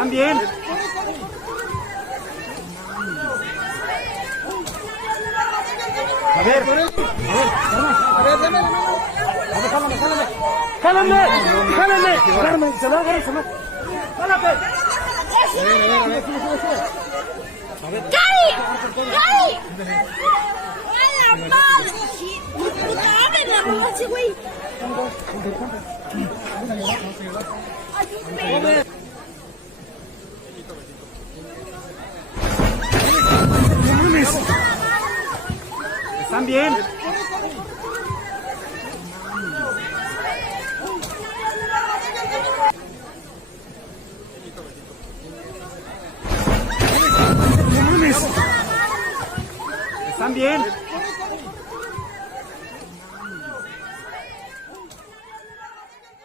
¿Están bien? A ver, jálame, se va a agarrar, se va. ¡Jálate! ¡Cari! ¡Cari! ¡A la madre! ¡Dame la noche, güey! ¿Están bien? ¿Están bien?